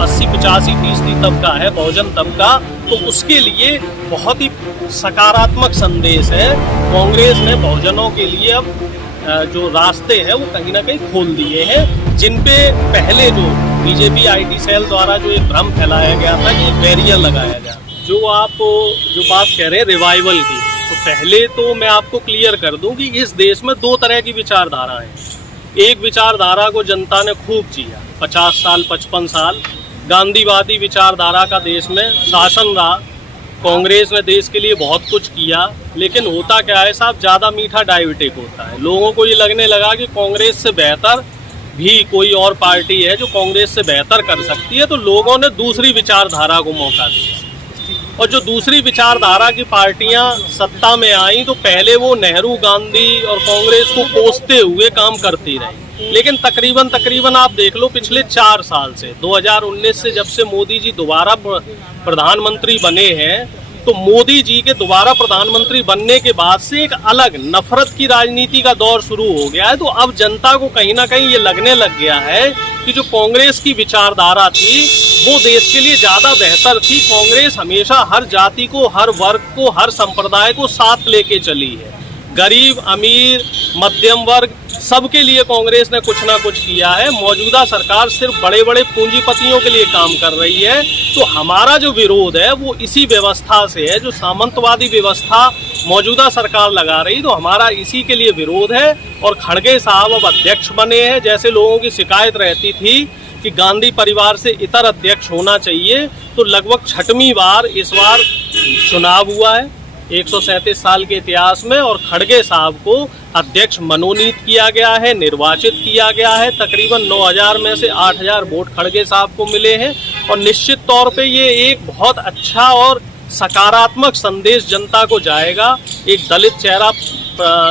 80-85% तबका है बहुजन तबका, तो उसके लिए बहुत ही सकारात्मक संदेश है। कांग्रेस ने बहुजनों के लिए अब जो रास्ते हैं वो कहीं ना कहीं खोल दिए हैं, जिन पे पहले जो बीजेपी आईटी सेल द्वारा जो एक भ्रम फैलाया गया था कि बैरियर लगाया गया। जो बात कह रहे हैं रिवाइवल की, तो पहले तो मैं आपको क्लियर कर दूं कि इस देश में दो तरह की विचारधारा है। एक विचारधारा को जनता ने खूब जिया, 50 साल 55 साल गांधीवादी विचारधारा का देश में शासन रहा। कांग्रेस ने देश के लिए बहुत कुछ किया, लेकिन होता क्या है साहब, ज़्यादा मीठा डायबिटिक होता है। लोगों को ये लगने लगा कि कांग्रेस से बेहतर भी कोई और पार्टी है जो कांग्रेस से बेहतर कर सकती है, तो लोगों ने दूसरी विचारधारा को मौका दिया। और जो दूसरी विचारधारा की पार्टियां सत्ता में आई, तो पहले वो नेहरू, गांधी और कांग्रेस को कोसते हुए काम करती रही, लेकिन तकरीबन आप देख लो पिछले 4 साल से 2019 से जब से मोदी जी दोबारा प्रधानमंत्री बने हैं, तो मोदी जी के दोबारा प्रधानमंत्री बनने के बाद से एक अलग नफरत की राजनीति का दौर शुरू हो गया है। तो अब जनता को कहीं ना कहीं ये लगने लग गया है कि जो कांग्रेस की विचारधारा थी वो देश के लिए ज़्यादा बेहतर थी। कांग्रेस हमेशा हर जाति को, हर वर्ग को, हर संप्रदाय को साथ लेके चली है। गरीब, अमीर, मध्यम वर्ग सबके लिए कांग्रेस ने कुछ ना कुछ किया है। मौजूदा सरकार सिर्फ बड़े बड़े पूंजीपतियों के लिए काम कर रही है। तो हमारा जो विरोध है वो इसी व्यवस्था से है, जो सामंतवादी व्यवस्था मौजूदा सरकार लगा रही, तो हमारा इसी के लिए विरोध है। और खड़गे साहब अब अध्यक्ष बने हैं। जैसे लोगों की शिकायत रहती थी कि गांधी परिवार से इतर अध्यक्ष होना चाहिए, तो लगभग 6वीं बार इस बार चुनाव हुआ है 137 साल के इतिहास में, और खड़गे साहब को अध्यक्ष मनोनीत किया गया है, निर्वाचित किया गया है। तकरीबन 9000 में से 8000 वोट खड़गे साहब को मिले हैं। और निश्चित तौर पे ये एक बहुत अच्छा और सकारात्मक संदेश जनता को जाएगा। एक दलित चेहरा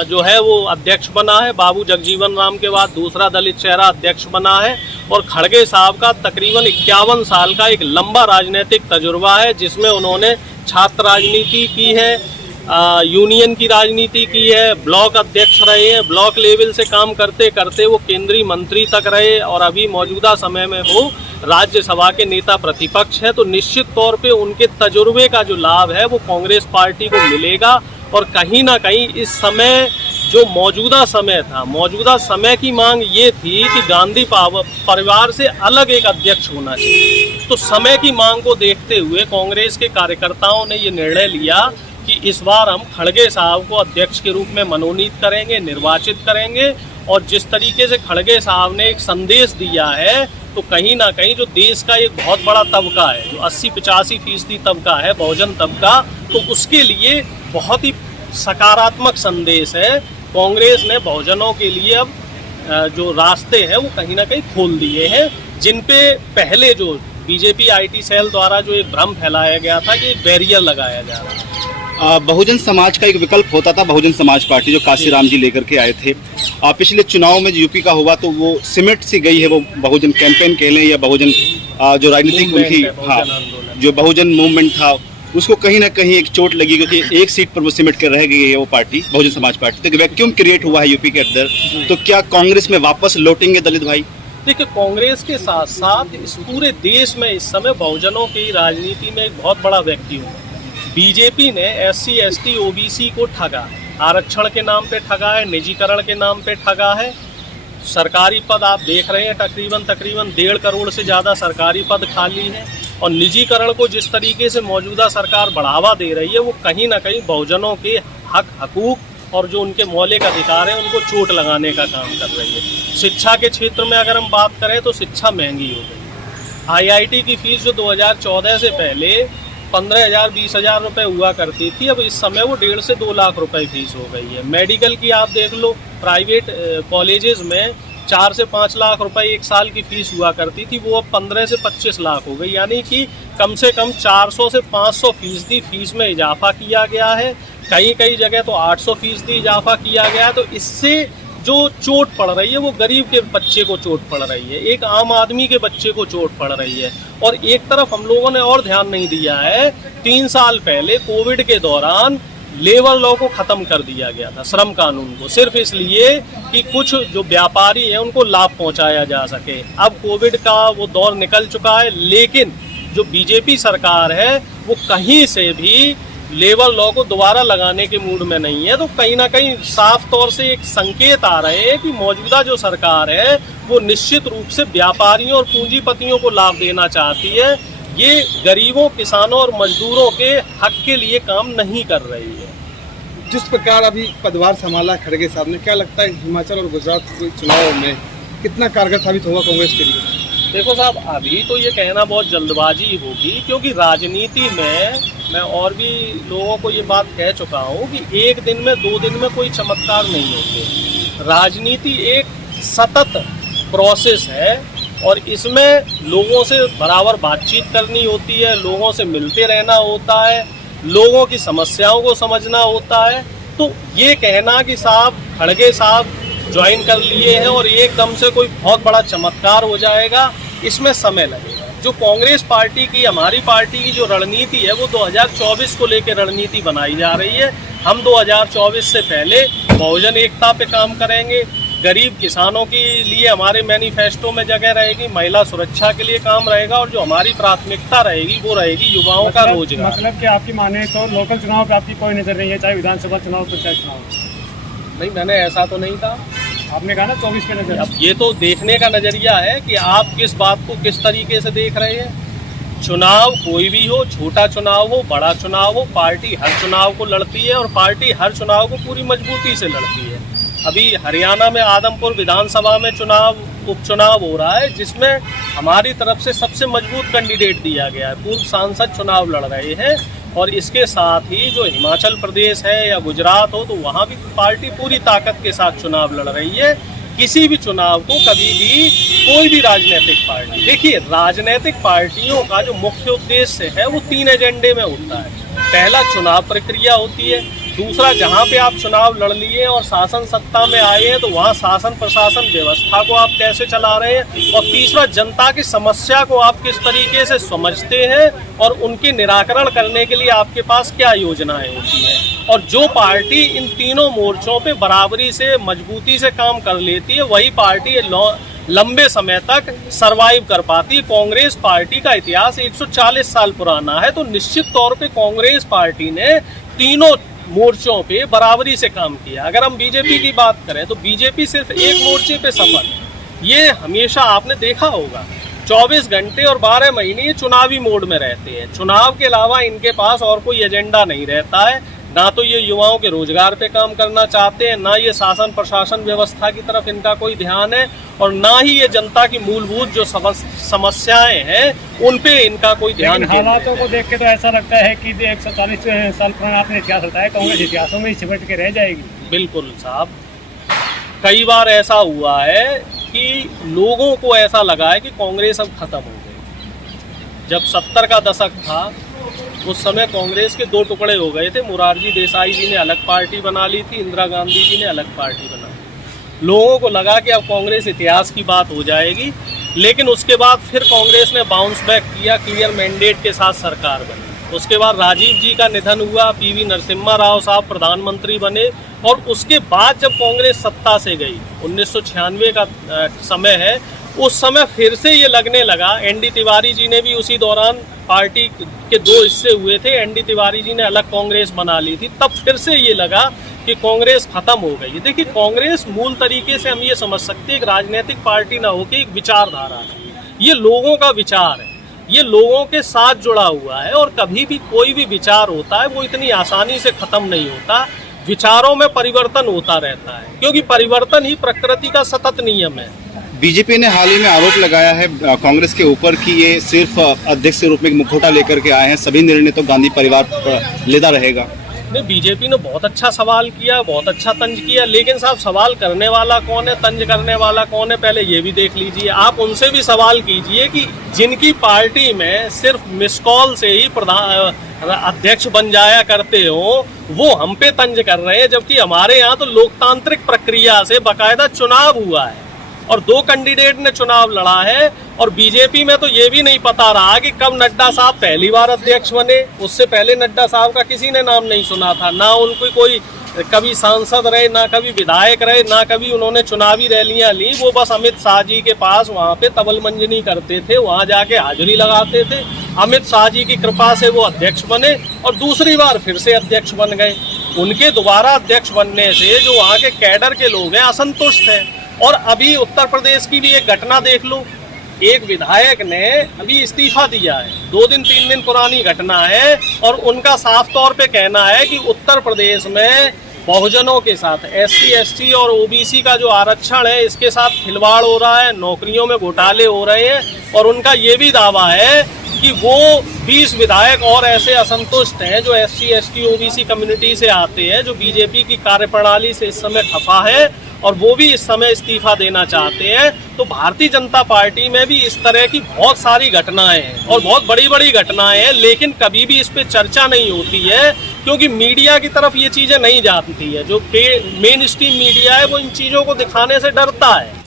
जो है वो अध्यक्ष बना है, बाबू जगजीवन राम के बाद दूसरा दलित चेहरा अध्यक्ष बना है। और खड़गे साहब का तकरीबन 51 साल का एक लंबा राजनीतिक तजुर्बा है, जिसमें उन्होंने छात्र राजनीति की है, यूनियन की राजनीति की है, ब्लॉक अध्यक्ष रहे हैं, ब्लॉक लेवल से काम करते करते वो केंद्रीय मंत्री तक रहे, और अभी मौजूदा समय में वो राज्यसभा के नेता प्रतिपक्ष है। तो निश्चित तौर पे उनके तजुर्बे का जो लाभ है वो कांग्रेस पार्टी को मिलेगा। और कहीं ना कहीं इस समय जो मौजूदा समय था, मौजूदा समय की मांग ये थी कि गांधी परिवार से अलग एक अध्यक्ष होना चाहिए। तो समय की मांग को देखते हुए कांग्रेस के कार्यकर्ताओं ने ये निर्णय लिया कि इस बार हम खड़गे साहब को अध्यक्ष के रूप में मनोनीत करेंगे, निर्वाचित करेंगे। और जिस तरीके से खड़गे साहब ने एक संदेश दिया है, तो कहीं ना कहीं जो देश का एक बहुत बड़ा तबका है, जो 80-85% तबका है बहुजन तबका, तो उसके लिए बहुत ही सकारात्मक संदेश है। कांग्रेस ने बहुजनों के लिए अब जो रास्ते हैं वो कहीं ना कहीं खोल दिए हैं, जिन पे पहले जो बीजेपी आईटी सेल द्वारा जो एक भ्रम फैलाया गया था कि एक बैरियर लगाया जा रहा है। बहुजन समाज का एक विकल्प होता था बहुजन समाज पार्टी, जो काशीराम जी लेकर के आए थे। पिछले चुनाव में जो यूपी का हुआ, तो वो सिमट सी गई है वो बहुजन कैंपेन कह लें या बहुजन जो राजनीतिक उनकी, हाँ, जो बहुजन मूवमेंट था, उसको कहीं ना कहीं एक चोट लगी, क्योंकि एक सीट पर वो सिमट कर रह गई है वो पार्टी, बहुजन समाज पार्टी। तो वैक्यूम क्रिएट हुआ है यूपी के अंदर, तो क्या कांग्रेस में वापस लौटेंगे दलित भाई? देखिए, कांग्रेस के साथ साथ इस पूरे देश में इस समय बहुजनों की राजनीति में एक बहुत बड़ा वैक्यूम है। बीजेपी ने SC, ST, OBC को ठगा, आरक्षण के नाम पे ठगा है, निजीकरण के नाम पे ठगा है। सरकारी पद आप देख रहे हैं, तकरीबन 1.5 करोड़ से ज़्यादा सरकारी पद खाली है। और निजीकरण को जिस तरीके से मौजूदा सरकार बढ़ावा दे रही है, वो कहीं ना कहीं बहुजनों के हक, हकूक और जो उनके मौलिक अधिकार हैं उनको चोट लगाने का काम कर रही है। शिक्षा के क्षेत्र में अगर हम बात करें तो शिक्षा महंगी हो गई। IIT की फीस जो 2014 से पहले 15,000 20,000 रुपये हुआ करती थी, अब इस समय वो 1.5 से 2 लाख रुपए फीस हो गई है। मेडिकल की आप देख लो, प्राइवेट कॉलेजेस में 4 से 5 लाख रुपए एक साल की फीस हुआ करती थी, वो अब 15 से 25 लाख हो गई। यानी कि कम से कम 400 से 500% फीस में इजाफा किया गया है। कई जगह तो 800% इजाफा किया गया है। तो इससे जो चोट पड़ रही है वो गरीब के बच्चे को चोट पड़ रही है, एक आम आदमी के बच्चे को चोट पड़ रही है। और एक तरफ हम लोगों ने और ध्यान नहीं दिया है, 3 साल पहले कोविड के दौरान लेबर लॉ को खत्म कर दिया गया था, श्रम कानून को, सिर्फ इसलिए कि कुछ जो व्यापारी हैं उनको लाभ पहुंचाया जा सके। अब कोविड का वो दौर निकल चुका है, लेकिन जो बीजेपी सरकार है वो कहीं से भी लेबर लॉ को दोबारा लगाने के मूड में नहीं है। तो कहीं ना कहीं साफ तौर से एक संकेत आ रहे हैं कि मौजूदा जो सरकार है वो निश्चित रूप से व्यापारियों और पूंजीपतियों को लाभ देना चाहती है। ये गरीबों, किसानों और मजदूरों के हक के लिए काम नहीं कर रही है। जिस प्रकार अभी पदभार संभाला खड़गे साहब ने, क्या लगता है हिमाचल और गुजरात के चुनाव में कितना कारगर साबित होगा कांग्रेस के लिए? देखो साहब, अभी तो ये कहना बहुत जल्दबाजी होगी, क्योंकि राजनीति में मैं और भी लोगों को ये बात कह चुका हूँ कि एक दिन में, 2 दिन में कोई चमत्कार नहीं होते। राजनीति एक सतत प्रोसेस है और इसमें लोगों से बराबर बातचीत करनी होती है, लोगों से मिलते रहना होता है, लोगों की समस्याओं को समझना होता है। तो ये कहना कि साहब खड़गे साहब ज्वाइन कर लिए हैं और एकदम से कोई बहुत बड़ा चमत्कार हो जाएगा, इसमें समय लगेगा। जो कांग्रेस पार्टी की, हमारी पार्टी की जो रणनीति है वो 2024 को लेकर रणनीति बनाई जा रही है। हम 2024 से पहले बहुजन एकता पे काम करेंगे, गरीब किसानों के लिए हमारे मैनिफेस्टो में जगह रहेगी, महिला सुरक्षा के लिए काम रहेगा और जो हमारी प्राथमिकता रहेगी वो रहेगी युवाओं का रोजगार। मतलब कि आपकी माने तो लोकल चुनाव पे आपकी कोई नजर नहीं है, चाहे विधानसभा चुनाव पंचायत चुनाव? नहीं, मैंने ऐसा तो नहीं कहा। आपने कहा ना 24 पे नजर। अब ये तो देखने का नजरिया है कि आप किस बात को किस तरीके से देख रहे हैं। चुनाव कोई भी हो, छोटा चुनाव हो, बड़ा चुनाव हो, पार्टी हर चुनाव को लड़ती है और पार्टी हर चुनाव को पूरी मजबूती से लड़ती है। अभी हरियाणा में आदमपुर विधानसभा में उपचुनाव हो रहा है, जिसमें हमारी तरफ से सबसे मजबूत कैंडिडेट दिया गया है, पूर्व सांसद चुनाव लड़ रहे हैं। और इसके साथ ही जो हिमाचल प्रदेश है या गुजरात हो, तो वहाँ भी पार्टी पूरी ताकत के साथ चुनाव लड़ रही है। किसी भी चुनाव को कभी भी कोई भी राजनीतिक पार्टी, देखिए राजनीतिक पार्टियों का जो मुख्य उद्देश्य है वो 3 एजेंडे में होता है। पहला तीसरा प्रक्रिया होती है, दूसरा जहाँ पे आप चुनाव लड़ लिए और शासन सत्ता में आए हैं तो वहाँ शासन प्रशासन व्यवस्था को आप कैसे चला रहे हैं, और तीसरा जनता की समस्या को आप किस तरीके से समझते हैं और उनके निराकरण करने के लिए आपके पास क्या योजनाएं होती हैं। और जो पार्टी इन तीनों मोर्चों पे बराबरी से, मजबूती से काम कर लेती है, वही पार्टी लंबे समय तक सरवाइव कर पाती है। कांग्रेस पार्टी का इतिहास 140 साल पुराना है, तो निश्चित तौर पे कांग्रेस पार्टी ने तीनों मोर्चों पे बराबरी से काम किया। अगर हम बीजेपी की बात करें तो बीजेपी सिर्फ एक मोर्चे पे सफल है। ये हमेशा आपने देखा होगा, 24 घंटे और 12 महीने ये चुनावी मोड में रहते हैं। चुनाव के अलावा इनके पास और कोई एजेंडा नहीं रहता है। ना तो ये युवाओं के रोजगार पे काम करना चाहते हैं, ना ये शासन प्रशासन व्यवस्था की तरफ इनका कोई ध्यान है, और ना ही ये जनता की मूलभूत जो समस्याएं हैं उन पे इनका कोई ध्यान नहीं है। हालातों को देख के तो ऐसा लगता है कि 140 साल पुराना आपने इतिहास बताया, कांग्रेस इतिहासों में ही सिमट के रह जाएगी। बिल्कुल साहब, कई बार ऐसा हुआ है कि लोगों को ऐसा लगा है कि कांग्रेस अब खत्म हो गई। जब 70 का दशक था उस समय कांग्रेस के 2 टुकड़े हो गए थे। मोरारजी देसाई जी ने अलग पार्टी बना ली थी, इंदिरा गांधी जी ने अलग पार्टी बना ली। लोगों को लगा कि अब कांग्रेस इतिहास की बात हो जाएगी, लेकिन उसके बाद फिर कांग्रेस ने बाउंस बैक किया, क्लियर मैंडेट के साथ सरकार बनी। उसके बाद राजीव जी का निधन हुआ, पीवी नरसिम्हा राव साहब प्रधानमंत्री बने, और उसके बाद जब कांग्रेस सत्ता से गई, 1996 का समय है, उस समय फिर से ये लगने लगा। एनडी तिवारी जी ने भी उसी दौरान, पार्टी के 2 हिस्से हुए थे, एनडी तिवारी जी ने अलग कांग्रेस बना ली थी, तब फिर से ये लगा कि कांग्रेस खत्म हो गई। देखिए, कांग्रेस मूल तरीके से हम ये समझ सकते हैं एक राजनीतिक पार्टी ना होकर एक विचारधारा है। ये लोगों का विचार है, ये लोगों के साथ जुड़ा हुआ है, और कभी भी कोई भी विचार होता है वो इतनी आसानी से खत्म नहीं होता। विचारों में परिवर्तन होता रहता है, क्योंकि परिवर्तन ही प्रकृति का सतत नियम है। बीजेपी ने हाल ही में आरोप लगाया है कांग्रेस के ऊपर कि ये सिर्फ अध्यक्ष के रूप में एक मुखौटा लेकर के आए हैं, सभी निर्णय तो गांधी परिवार लेता रहेगा। नहीं, बीजेपी ने बहुत अच्छा सवाल किया, बहुत अच्छा तंज किया, लेकिन साहब सवाल करने वाला कौन है, तंज करने वाला कौन है, पहले ये भी देख लीजिए। आप उनसे भी सवाल कीजिए कि जिनकी पार्टी में सिर्फ मिस कॉल से ही अध्यक्ष बन जाया करते हो, वो हम पे तंज कर रहे हैं, जबकि हमारे यहाँ तो लोकतांत्रिक प्रक्रिया से बाकायदा चुनाव हुआ है और 2 कैंडिडेट ने चुनाव लड़ा है, और बीजेपी में तो ये भी नहीं पता रहा कि कब नड्डा साहब पहली बार अध्यक्ष बने। उससे पहले नड्डा साहब का किसी ने नाम नहीं सुना था, ना उनको कोई कभी सांसद रहे, ना कभी विधायक रहे, ना कभी उन्होंने चुनावी रैलियां ली। वो बस अमित शाह जी के पास वहाँ पे तबल मंजनी करते थे, वहाँ जाके हाजिरी लगाते थे। अमित शाह जी की कृपा से वो अध्यक्ष बने और दूसरी बार फिर से अध्यक्ष बन गए। उनके दोबारा अध्यक्ष बनने से जो वहाँ के कैडर के लोग हैं असंतुष्ट हैं। और अभी उत्तर प्रदेश की भी एक घटना देख लो, एक विधायक ने अभी इस्तीफा दिया है, 2 दिन 3 दिन पुरानी घटना है, और उनका साफ तौर पे कहना है कि उत्तर प्रदेश में बहुजनों के साथ SC ST और OBC का जो आरक्षण है इसके साथ खिलवाड़ हो रहा है, नौकरियों में घोटाले हो रहे हैं। और उनका ये भी दावा है कि वो 20 विधायक और ऐसे असंतुष्ट हैं जो SC ST OBC कम्युनिटी से आते हैं, जो बीजेपी की कार्यप्रणाली से इस समय खफा है और वो भी इस समय इस्तीफा देना चाहते हैं। तो भारतीय जनता पार्टी में भी इस तरह की बहुत सारी घटनाएं हैं और बहुत बड़ी बड़ी घटनाएं हैं, लेकिन कभी भी इस पे चर्चा नहीं होती है क्योंकि मीडिया की तरफ ये चीजें नहीं जाती है। जो मेन स्ट्रीम मीडिया है वो इन चीजों को दिखाने से डरता है।